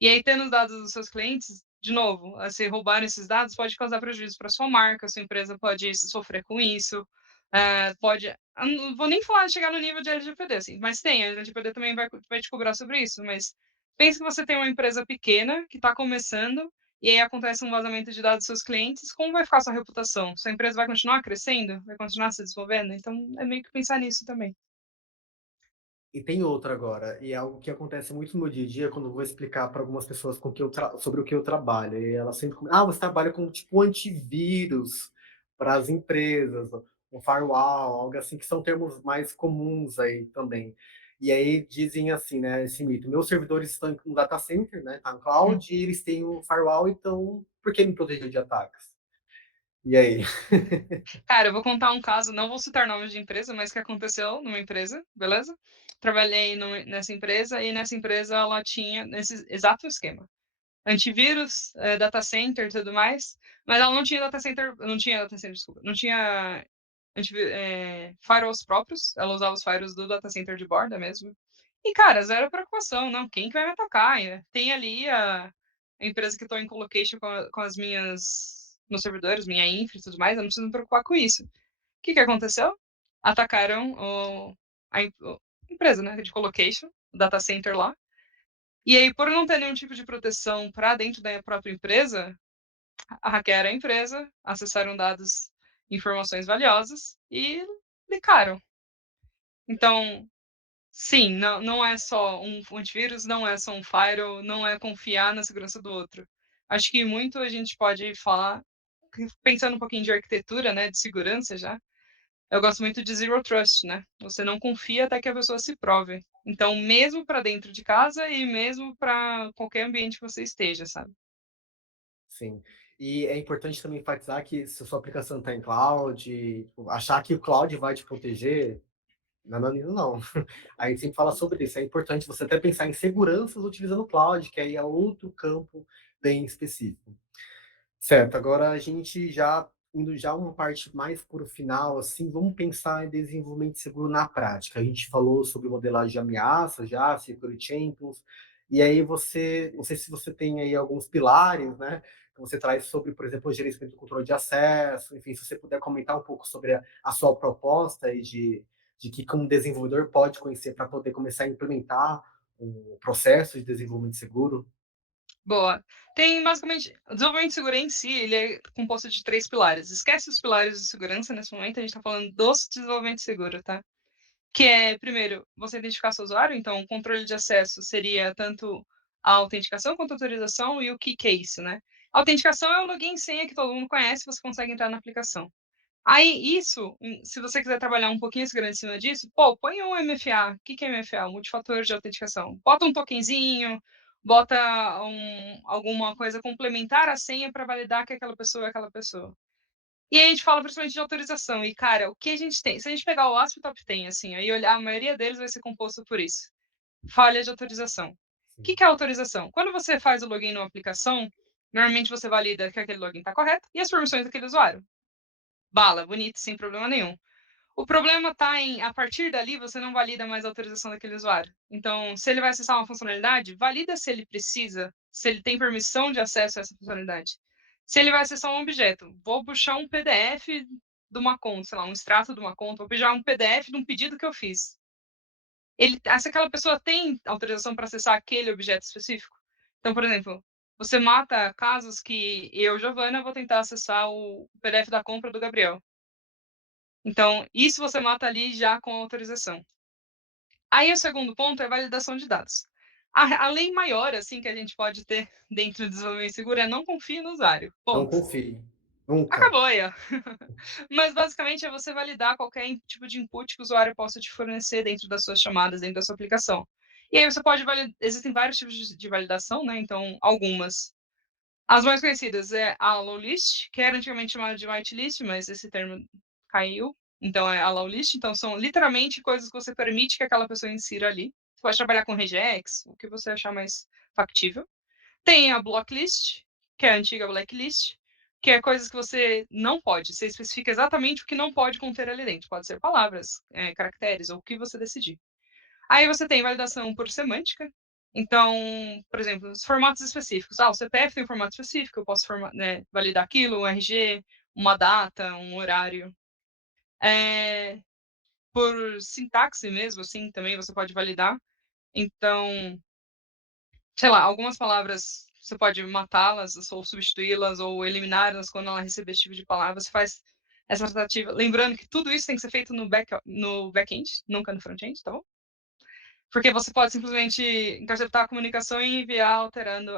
E aí, tendo os dados dos seus clientes, de novo, se roubar esses dados pode causar prejuízo para sua marca, sua empresa pode sofrer com isso, pode. Eu não vou nem falar de chegar no nível de LGPD, assim, mas tem, a LGPD também vai te cobrar sobre isso, mas pensa que você tem uma empresa pequena que está começando, e aí acontece um vazamento de dados dos seus clientes, como vai ficar a sua reputação? Sua empresa vai continuar crescendo? Vai continuar se desenvolvendo? Então, é meio que pensar nisso também. E tem outra agora, e é algo que acontece muito no dia a dia quando eu vou explicar para algumas pessoas com que sobre o que eu trabalho. E elas sempre comentam, você trabalha com tipo antivírus para as empresas, um firewall, algo assim, que são termos mais comuns aí também. E aí dizem assim, né, esse mito, meus servidores estão no data center, né, tá no Hum. cloud, e eles têm um firewall, então por que me proteger de ataques? E aí? Cara, eu vou contar um caso, não vou citar nomes de empresa, mas que aconteceu numa empresa, beleza? Trabalhei nessa empresa e nessa empresa ela tinha nesse exato esquema. Antivírus, data center e tudo mais, mas ela não tinha data center, desculpa, não tinha firewalls próprios, ela usava os firewalls do data center de borda mesmo. E, cara, zero preocupação, não, quem que vai me atacar? Tem ali a empresa que estou em colocation com as minhas, meus servidores, minha infra e tudo mais, eu não preciso me preocupar com isso. O que que aconteceu? Atacaram a empresa, né, de colocation, o data center lá. E aí, por não ter nenhum tipo de proteção para dentro da própria empresa, hackearam a empresa, acessaram dados, informações valiosas e clicaram. Então, sim, não é só um antivírus, não é só um firewall, não é confiar na segurança do outro. Acho que muito a gente pode falar, pensando um pouquinho de arquitetura, né, de segurança já, eu gosto muito de zero trust, né? Você não confia até que a pessoa se prove. Então, mesmo para dentro de casa e mesmo para qualquer ambiente que você esteja, sabe? Sim. E é importante também enfatizar que se a sua aplicação está em cloud, tipo, achar que o cloud vai te proteger, não, não. A gente sempre fala sobre isso. É importante você até pensar em seguranças utilizando o cloud, que aí é outro campo bem específico. Certo, agora a gente já indo já uma parte mais para o final, assim, vamos pensar em desenvolvimento seguro na prática. A gente falou sobre modelagem de ameaças já, Security Champions, e aí você, não sei se você tem aí alguns pilares, né, que você traz sobre, por exemplo, o gerenciamento do controle de acesso, enfim, se você puder comentar um pouco sobre a sua proposta e de que como desenvolvedor pode conhecer para poder começar a implementar o processo de desenvolvimento seguro. Boa. Tem basicamente. O desenvolvimento de segurança em si, ele é composto de 3 pilares. Esquece os pilares de segurança nesse momento, a gente está falando dos desenvolvimento seguro, tá? Que é, primeiro, você identificar seu usuário, então o controle de acesso seria tanto a autenticação quanto a autorização e o que é isso, né? A autenticação é o login e senha que todo mundo conhece, você consegue entrar na aplicação. Aí, isso, se você quiser trabalhar um pouquinho a segurança em cima disso, pô, põe um MFA. O que é MFA? Multifator de autenticação. Bota um tokenzinho, bota alguma coisa complementar à senha para validar que aquela pessoa é aquela pessoa. E aí a gente fala principalmente de autorização. E, cara, o que a gente tem? Se a gente pegar o ASP Top 10, assim, aí olhar, a maioria deles vai ser composto por isso. Falha de autorização. O que é autorização? Quando você faz o login numa aplicação, normalmente você valida que aquele login está correto e as permissões daquele usuário. Bala, bonito, sem problema nenhum. O problema está em, a partir dali, você não valida mais a autorização daquele usuário. Então, se ele vai acessar uma funcionalidade, valida se ele precisa, se ele tem permissão de acesso a essa funcionalidade. Se ele vai acessar um objeto, vou puxar um PDF de uma conta, sei lá, um extrato de uma conta, vou puxar um PDF de um pedido que eu fiz. Se aquela pessoa tem autorização para acessar aquele objeto específico. Então, por exemplo, você mata casos que eu, Giovana, vou tentar acessar o PDF da compra do Gabriel. Então, isso você mata ali já com autorização. Aí o segundo ponto é validação de dados. A lei maior assim que a gente pode ter dentro do desenvolvimento seguro é não confie no usuário. Não Ponto. confie. Nunca. Acabou aí, ó. Mas basicamente é você validar qualquer tipo de input que o usuário possa te fornecer dentro das suas chamadas, dentro da sua aplicação. E aí você pode validar, existem vários tipos de validação, né? Então, algumas. As mais conhecidas é a allow list, que era antigamente chamada de whitelist, mas esse termo caiu. Então é allow list. Então são literalmente coisas que você permite que aquela pessoa insira ali. Você pode trabalhar com regex, o que você achar mais factível. Tem a blocklist, que é a antiga blacklist, que é coisas que você não pode. Você especifica exatamente o que não pode conter ali dentro. Pode ser palavras, caracteres, ou o que você decidir. Aí você tem validação por semântica. Então, por exemplo, os formatos específicos. O CPF tem um formato específico, eu posso validar aquilo, um RG, uma data, um horário. Por sintaxe mesmo, assim, também você pode validar. Então, sei lá, algumas palavras você pode matá-las, ou substituí-las, ou eliminá-las quando ela receber esse tipo de palavra. Você faz essa tratativa. Lembrando que tudo isso tem que ser feito no back-end, nunca no front-end, tá bom? Porque você pode simplesmente interceptar a comunicação e enviar alterando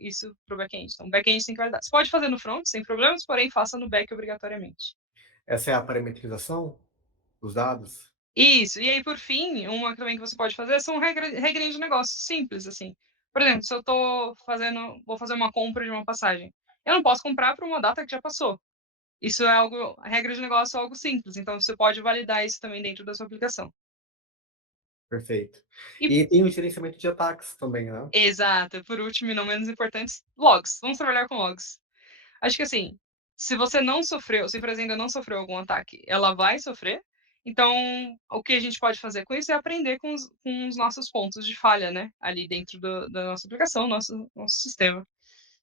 isso para o back-end. Então, o back-end tem que validar. Você pode fazer no front, sem problemas, porém faça no back obrigatoriamente. Essa é a parametrização dos dados? Isso. E aí, por fim, uma também que você pode fazer são regrinhas de negócio simples, assim. Por exemplo, se eu vou fazer uma compra de uma passagem, eu não posso comprar para uma data que já passou. Isso é regra de negócio é algo simples, então você pode validar isso também dentro da sua aplicação. Perfeito. E E tem o gerenciamento de ataques também, né? exato, por último e não menos importante, logs. Vamos trabalhar com logs. Acho que assim, se você não sofreu, se a empresa ainda não sofreu algum ataque, ela vai sofrer. Então, o que a gente pode fazer com isso é aprender com os nossos pontos de falha, né? Ali dentro da nossa aplicação, nosso sistema.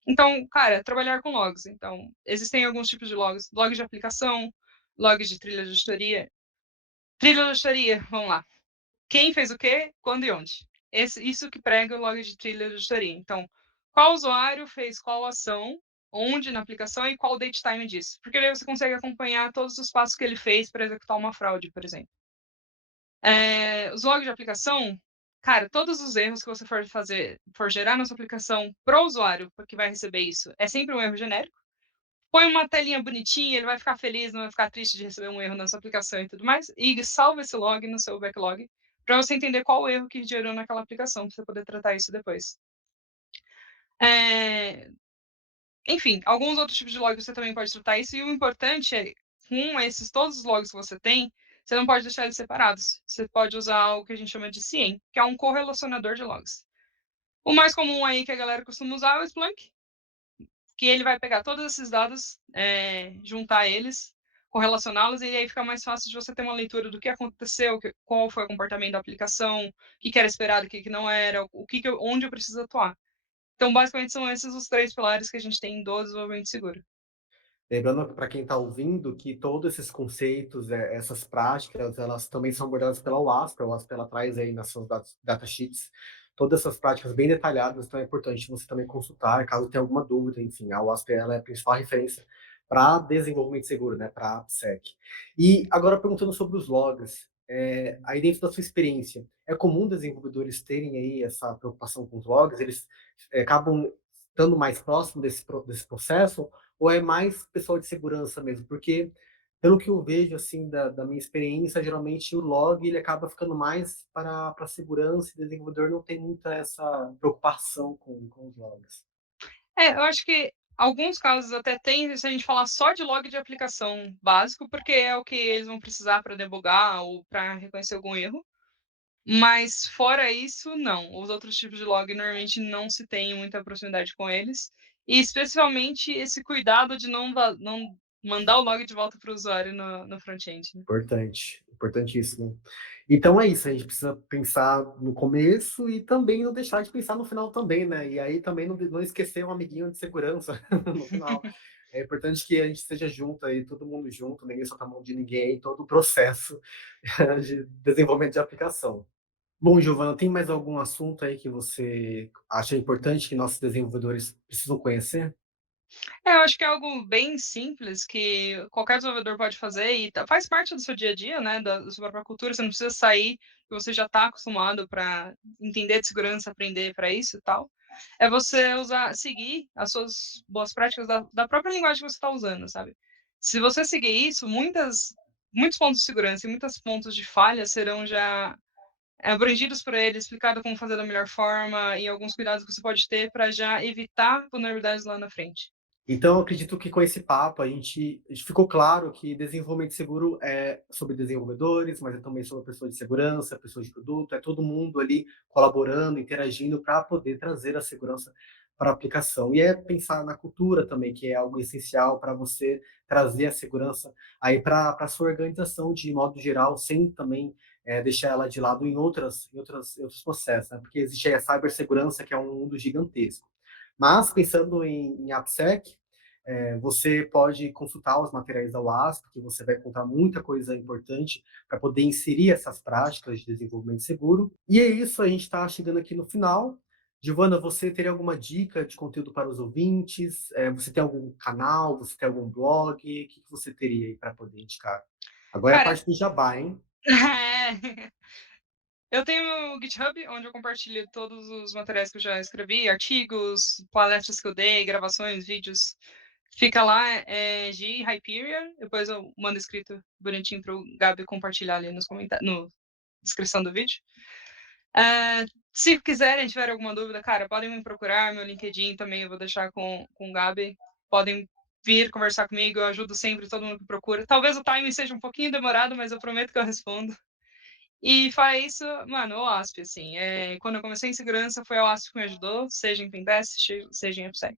Então, cara, trabalhar com logs. Então, existem alguns tipos de logs. Logs de aplicação, logs de trilha de auditoria. Trilha de auditoria, vamos lá. Quem fez o quê, quando e onde. Isso que prega o log de trilha de auditoria. Então, qual usuário fez qual ação, onde na aplicação e qual o date time disso. Porque aí você consegue acompanhar todos os passos que ele fez para executar uma fraude, por exemplo. Os logs de aplicação, cara, todos os erros que você for gerar na sua aplicação para o usuário que vai receber isso, é sempre um erro genérico. Põe uma telinha bonitinha, ele vai ficar feliz, não vai ficar triste de receber um erro na sua aplicação e tudo mais, e salva esse log no seu backlog para você entender qual o erro que gerou naquela aplicação, para você poder tratar isso depois. Enfim, alguns outros tipos de logs você também pode tratar isso, e o importante é, com todos os logs que você tem, você não pode deixar eles separados. Você pode usar o que a gente chama de CIEM, que é um correlacionador de logs. O mais comum aí que a galera costuma usar é o Splunk, que ele vai pegar todos esses dados, juntar eles, correlacioná-los, e aí fica mais fácil de você ter uma leitura do que aconteceu, qual foi o comportamento da aplicação, o que era esperado, o que não era, onde eu preciso atuar. Então, basicamente, são esses os 3 pilares que a gente tem do desenvolvimento seguro. Lembrando para quem está ouvindo que todos esses conceitos, essas práticas, elas também são abordadas pela OASP. A OASP ela traz aí nas suas datasheets todas essas práticas bem detalhadas, então é importante você também consultar, caso tenha alguma dúvida, enfim, a OASP ela é a principal referência para desenvolvimento seguro, né, para AppSec. E agora perguntando sobre os logs, aí dentro da sua experiência, é comum desenvolvedores terem aí essa preocupação com os logs? Eles acabam estando mais próximo desse processo, ou é mais pessoal de segurança mesmo? Porque, pelo que eu vejo, assim, da minha experiência, geralmente o log ele acaba ficando mais para segurança e o desenvolvedor não tem muita essa preocupação com os logs. Eu acho que alguns casos até tem, se a gente falar só de log de aplicação básico, porque é o que eles vão precisar para debugar ou para reconhecer algum erro. Mas fora isso, não. Os outros tipos de log normalmente não se tem muita proximidade com eles. E especialmente esse cuidado de não mandar o log de volta para o usuário no front-end. Né? Importante, importantíssimo. Então é isso, a gente precisa pensar no começo e também não deixar de pensar no final também, né? E aí também não esquecer um amiguinho de segurança no final. É importante que a gente esteja junto aí, todo mundo junto, ninguém solta a mão de ninguém, todo o processo de desenvolvimento de aplicação. Bom, Giovana, tem mais algum assunto aí que você acha importante que nossos desenvolvedores precisam conhecer? Eu acho que é algo bem simples que qualquer desenvolvedor pode fazer e faz parte do seu dia a dia, né, da sua própria cultura. Você não precisa sair, você já está acostumado para entender de segurança, aprender para isso e tal. É você seguir as suas boas práticas da própria linguagem que você está usando, sabe? Se você seguir isso, muitos pontos de segurança e muitos pontos de falha serão já abrangidos por ele, explicado como fazer da melhor forma e alguns cuidados que você pode ter para já evitar vulnerabilidades lá na frente. Então, eu acredito que com esse papo a gente ficou claro que desenvolvimento seguro é sobre desenvolvedores, mas é também sobre pessoas de segurança, pessoas de produto, é todo mundo ali colaborando, interagindo para poder trazer a segurança para a aplicação. E é pensar na cultura também, que é algo essencial para você trazer a segurança aí para a sua organização de modo geral, sem também deixar ela de lado em outros processos, né? Porque existe aí a cibersegurança, que é um mundo gigantesco. Mas, pensando em AppSec, você pode consultar os materiais da WASP, que você vai encontrar muita coisa importante para poder inserir essas práticas de desenvolvimento seguro. E é isso, a gente está chegando aqui no final. Giovana, você teria alguma dica de conteúdo para os ouvintes? Você tem algum canal? Você tem algum blog? O que você teria aí para poder indicar? Agora é a Cara, parte do jabá, hein? eu tenho o GitHub, onde eu compartilho todos os materiais que eu já escrevi, artigos, palestras que eu dei, gravações, vídeos. Fica lá, de Hyperion, depois eu mando escrito bonitinho pro Gabi compartilhar ali nos comentários, na descrição do vídeo. Se quiserem, tiver alguma dúvida, cara, podem me procurar, meu LinkedIn também eu vou deixar com o Gabi. Podem vir conversar comigo, eu ajudo sempre todo mundo que procura. Talvez o timing seja um pouquinho demorado, mas eu prometo que eu respondo. E fora isso, mano, o OASP, assim, quando eu comecei em segurança, foi o OASP que me ajudou, seja em Pentest, seja em AppSec.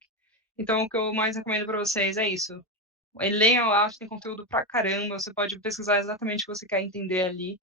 Então, o que eu mais recomendo para vocês é isso. Leiam o OASP, tem conteúdo pra caramba, você pode pesquisar exatamente o que você quer entender ali.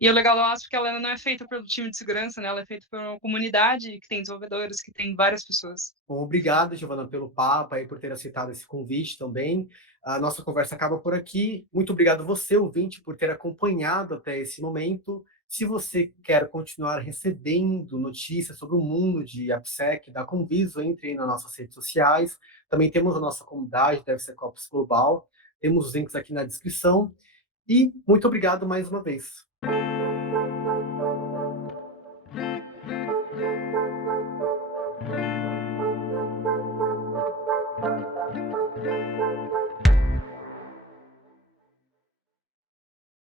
E o legal do OASP é que ela não é feita pelo time de segurança, né? Ela é feita por uma comunidade que tem desenvolvedores, que tem várias pessoas. Bom, obrigado, Giovana, pelo papo aí, por ter aceitado esse convite também. A nossa conversa acaba por aqui. Muito obrigado você, ouvinte, por ter acompanhado até esse momento. Se você quer continuar recebendo notícias sobre o mundo de AppSec, da Conviso, entre aí nas nossas redes sociais. Também temos a nossa comunidade, DevSecOps Global. Temos os links aqui na descrição. E muito obrigado mais uma vez.